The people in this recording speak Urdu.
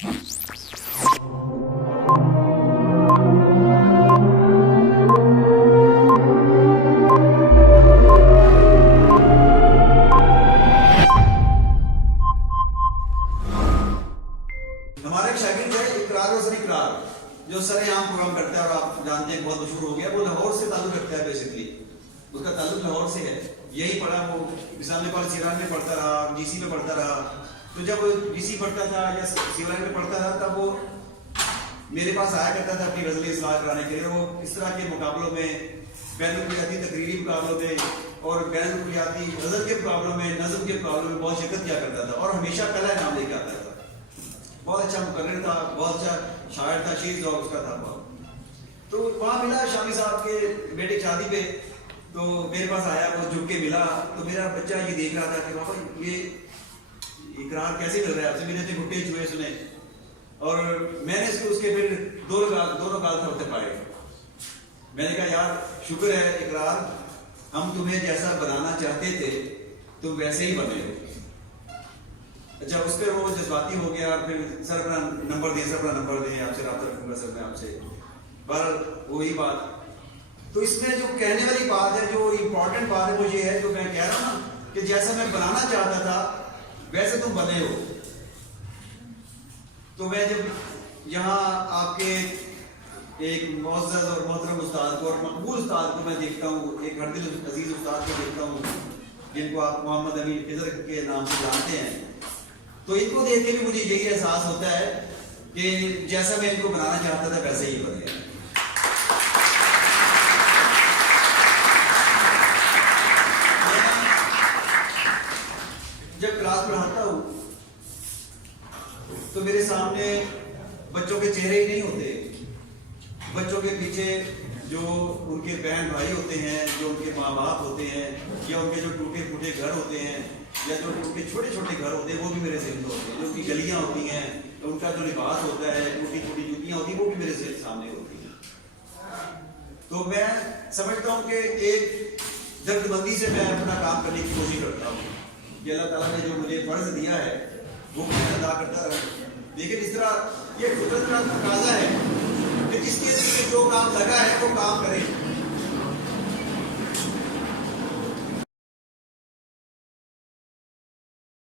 ہمارا ایک شاگرد ہے اقرار حسن اقرار، جو سر عام پروگرام کرتا ہے اور آپ جانتے ہیں بہت مشہور ہو گیا. وہ لاہور سے تعلق رکھتا ہے. بیسکلی اس کا تعلق لاہور سے ہے. یہی پڑھا وہ نظام نیپال سیران میں پڑھتا رہا، جی سی میں پڑھتا رہا. تو جب وہ جی سی پڑھتا تھا یا سیران میں پڑھتا تھا تب وہ میرے پاس آیا کرتا تھا اپنی غزلیں اصلاح کرانے کے لیے. وہ اس طرح کے مقابلوں میں، بین الکلیاتی تقریری مقابلوں میں اور بین الکلیاتی غزل کے مقابلوں میں، نظم کے مقابلوں میں بہت شرکت کیا کرتا تھا اور ہمیشہ پہلا انعام لے کے آتا تھا. بہت اچھا مقرر تھا، بہت اچھا شاعر تھا، شعر ذوق اس کا تھا بہت. تو وہاں ملا شامی صاحب کے بیٹے کی شادی پہ. تو میرے پاس آیا، وہ جھک کے ملا. تو میرا بچہ یہ دیکھ رہا تھا کہ بابا یہ اقرار کیسے مل رہا ہے آپ سے. میرے گھٹے چوہے سنے اور میں نے اس کے پھر دونوں گال ہوتے پائے. میں نے کہا یار شکر ہے اقرار، ہم تمہیں جیسا بنانا چاہتے تھے تم ویسے ہی بنے ہو. اچھا اس پہ وہ جذباتی ہو گیا. پھر سر اپنا نمبر دیں، آپ سے رابطہ رکھوں گا سر میں آپ سے. بہرحال وہی بات. تو اس میں جو کہنے والی بات ہے، جو امپورٹنٹ بات ہے وہ یہ ہے، جو میں کہہ رہا ہوں نا کہ جیسا میں بنانا چاہتا تھا ویسے تم بنے ہو. تو میں جب یہاں آپ کے ایک معزز اور محترم استاد کو اور مقبول استاد کو میں دیکھتا ہوں، ایک ہر دل عزیز استاد کو دیکھتا ہوں جن کو آپ محمد امین خضر کے نام سے جانتے ہیں، تو ان کو دیکھ کے بھی مجھے یہی احساس ہوتا ہے کہ جیسا میں ان کو بنانا چاہتا تھا ویسے ہی بن گیا. جب کلاس پڑھاتا ہوں تو میرے سامنے بچوں کے چہرے ہی نہیں ہوتے. بچوں کے پیچھے جو ان کے بہن بھائی ہوتے ہیں، جو ان کے ماں باپ ہوتے ہیں، یا ان کے جو ٹوٹے پھوٹے گھر ہوتے ہیں، یا جو ان کے چھوٹے چھوٹے گھر ہوتے ہیں، وہ بھی میرے ذہن میں ہوتے ہیں. جو ان کی گلیاں ہوتی ہیں، ان کا جو لباس ہوتا ہے، ٹوٹی پھوٹی جوتیاں ہوتی ہیں، وہ بھی میرے ذہن سامنے ہوتی ہیں. تو میں سمجھتا ہوں کہ ایک درد مندی سے میں اپنا کام کرنے کی کوشش کرتا ہوں کہ اللہ تعالیٰ نے جو مجھے فرض دیا ہے وہ میں ادا کرتا رہوں. لیکن اس طرح یہ قدرت کا تقاضا ہے کہ جس کے جو کام لگا ہے وہ کام کرے.